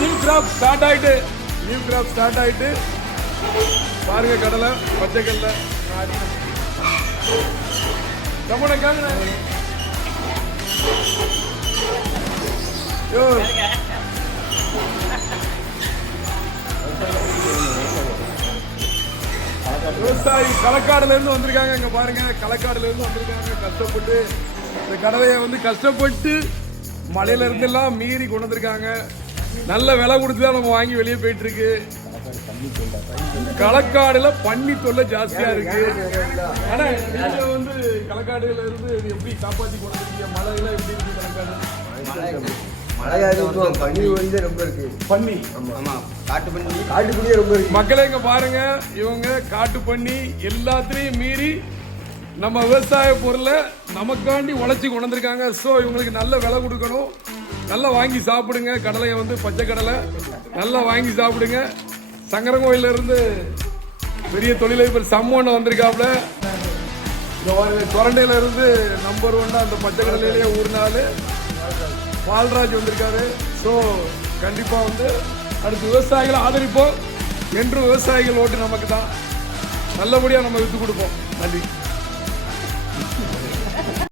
New graph start ஆயிட்டு பாருங்க கடலை பச்சை கடலை விவசாயி களக்காடுல இருந்து வந்திருக்காங்க. இங்க பாருங்க களக்காடுல இருந்து வந்திருக்காங்க. கஷ்டப்பட்டு இந்த கடலையை வந்து கஷ்டப்பட்டு மலையில இருந்து எல்லாம் மீறி கொண்டு வந்திருக்காங்க. நல்ல விலை கொடுத்துதான் நம்ம வாங்கி வெளியே போயிட்டு இருக்கு. களக்காடுல பன்னி தொல்லை ஜாஸ்தியா இருக்கு. ஆனா நீங்க வந்து களக்காடுல இருந்து எப்படி காப்பாத்தி கொண்டு வந்தீங்க? மழைலாம் எப்படி இருக்கு களக்காடு? மக்களே இங்க பாருங்க, இவங்க காட்டு பண்ணி எல்லாத்திலையும் மீறி நம்ம விவசாய பொருளை நமக்காண்டி உழைச்சி கொண்டு வந்திருக்காங்க. ஸோ இவங்களுக்கு நல்ல விலை கொடுக்கணும். நல்லா வாங்கி சாப்பிடுங்க. கடலையை வந்து பச்சை கடலை நல்லா வாங்கி சாப்பிடுங்க. சங்கரங்கோயில இருந்து பெரிய தொழிலதிபர் சம்மோன்னு வந்திருக்காப்ல. கொரண்டையில இருந்து நம்பர் 1 அந்த பச்சை கடலையிலேயே ஊர்னாலு பால்ராஜ் வந்திருக்காரு. ஸோ கண்டிப்பா வந்து அடுத்து விவசாயிகளை ஆதரிப்போம். என்று விவசாயிகள் ஓட்டு நமக்கு தான். நல்லபடியா நம்ம வித்து கொடுப்போம். நன்றி.